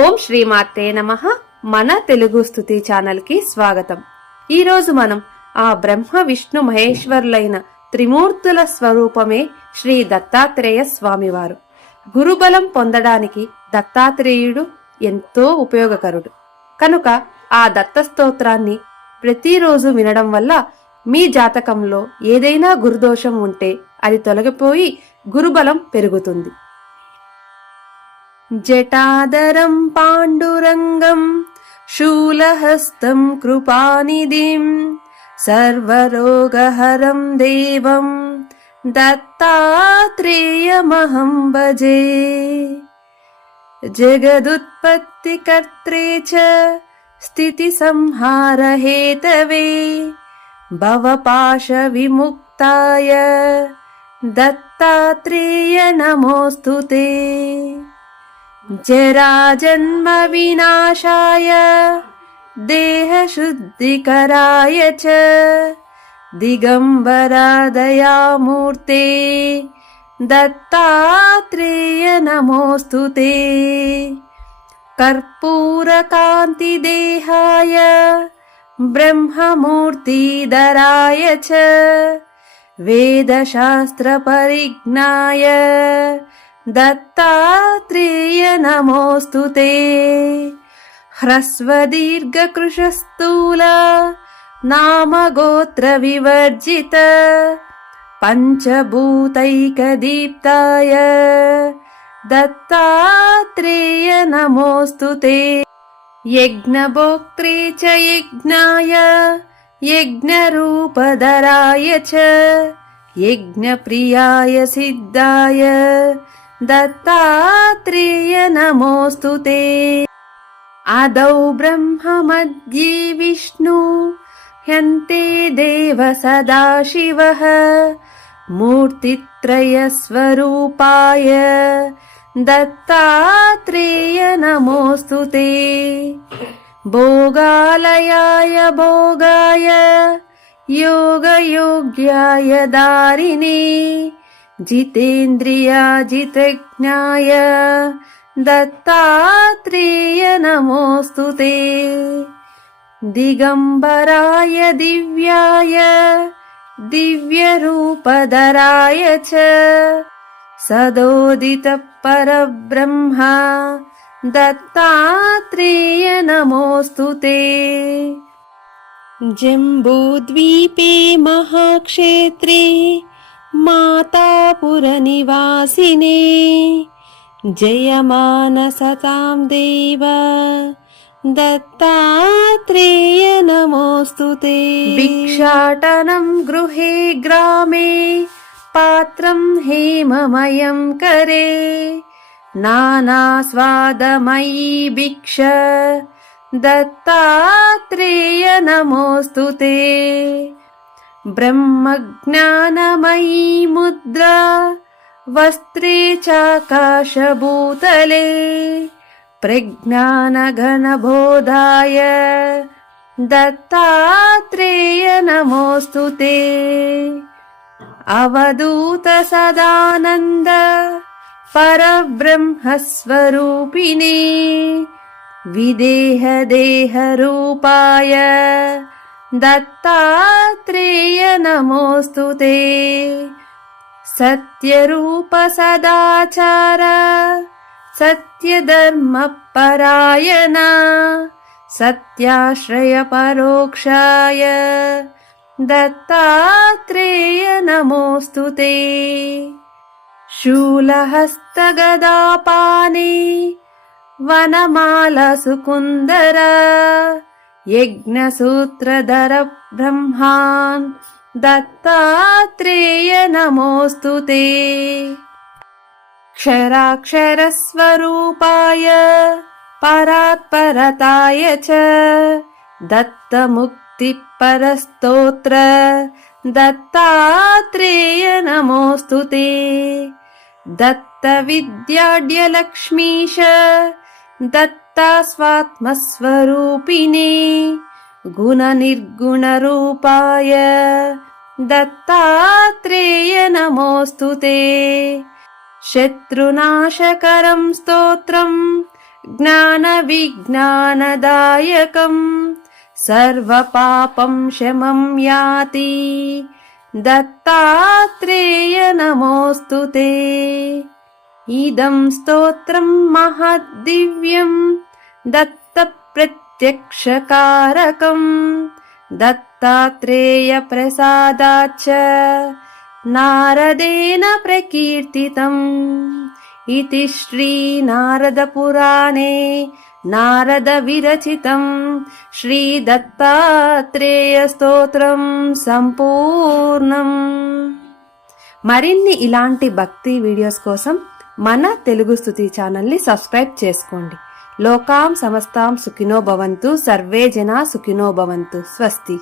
ఓం శ్రీమాతే నమ. మన తెలుగు స్థుతి ఛానల్కి స్వాగతం ఈరోజు మనం ఆ బ్రహ్మ విష్ణు మహేశ్వరులైన త్రిమూర్తుల స్వరూపమే శ్రీ దత్తాత్రేయ స్వామివారు. గురుబలం పొందడానికి దత్తాత్రేయుడు ఎంతో ఉపయోగకరుడు. కనుక ఆ దత్త స్తోత్రాన్ని ప్రతిరోజు వినడం వల్ల మీ జాతకంలో ఏదైనా గురుదోషం ఉంటే అది తొలగిపోయి గురుబలం పెరుగుతుంది. जटादरं पाण्डुरङ्गं शूलहस्तं कृपानिधिं सर्वरोगहरं देवं दत्तात्रेयमहं भजे। जगदुत्पत्तिकर्त्रे च स्थितिसंहारहेतवे भवपाशविमुक्ताय दत्तात्रेय नमोऽस्तु ते। जराजन्मविनाशाय देहशुद्धिकराय च दिगम्बरादयामूर्ते दत्तात्रेय नमोऽस्तु ते। कर्पूरकान्तिदेहाय ब्रह्ममूर्तिधराय च वेदशास्त्रपरिज्ञाय दत्तात्रेय नमोऽस्तु ते ह्रस्वदीर्घकृशस्थूल नामगोत्रविवर्जित पञ्चभूतैकदीप्ताय। दत्तात्रेय नमोऽस्तु ते। यज्ञभोक्त्रे च यज्ञाय यज्ञरूपधराय च यज्ञप्रियाय सिद्धाय दत्तात्रेय नमोऽस्तु ते। आदौ ब्रह्म मध्ये विष्णु ह्यन्ते देव सदाशिवः मूर्तित्रयस्वरूपाय दत्तात्रेय नमोऽस्तु ते। भोगालयाय भोगाय योगयोग्याय दारिणे जितेन्द्रियाजितज्ञाय दत्तात्रेय नमोऽस्तु ते। दिगम्बराय दिव्याय दिव्यरूपधराय च। सदोदितपरब्रह्मा दत्तात्रेय नमोऽस्तु ते। जम्बूद्वीपे महाक्षेत्रे मातापुरनिवासिने जयमानसतां देव। दत्तात्रेय नमोऽस्तु ते। भिक्षाटनं गृहे ग्रामे पात्रं हेममयं करे। नानास्वादमयी भिक्ष दत्तात्रेय नमोऽस्तु ते ब्रह्मज्ञानमयी मुद्रा वस्त्रे चाकाशभूतले प्रज्ञानघनबोधाय दत्तात्रेय नमोऽस्तु ते। अवधूत सदानन्द परब्रह्मस्वरूपिणे विदेहदेहरूपाय दत्तात्रेय नमोऽस्तु ते। सत्यरूप सदाचार सत्यधर्मपरायण सत्याश्रयपरोक्षाय। दत्तात्रेय नमोऽस्तु ते। शूलहस्तगदापाने वनमालसुकुन्दर यज्ञसूत्रधर ब्रह्मान् दत्तात्रेय नमोऽस्तु ते। क्षराक्षरस्वरूपाय परात्परताय च दत्तमुक्तिपरस्तोत्र दत्तात्रेय नमोऽस्तु ते। दत्तविद्याड्यलक्ष्मीश दत्ता स्वात्मस्वरूपिणे गुणनिर्गुणरूपाय दत्तात्रेय नमोऽस्तु ते। शत्रुनाशकरं स्तोत्रम् ज्ञानविज्ञानदायकम् सर्वपापं शमं याति। दत्तात्रेय नमोऽस्तु ते ఇదం స్తోత్రం మహద్దివ్యం దత్తప్రత్యక్షకారకం. దత్తాత్రేయप्रसादाच्च नारदेन प्रकीर्तितम् इति श्रीनारदपुराणे नारदविरचितम् శ్రీదత్తాత్రేయస్తోత్రం సంపూర్ణం. మరిన్ని ఇలాంటి భక్తి వీడియోస్ కోసం మన తెలుగు స్థుతి ఛానల్ని సబ్స్క్రైబ్ చేసుకోండి. లోకాం సమస్తాం సుఖినో భవంతు సర్వే జనా సుఖినో భవంతు. స్వస్తి.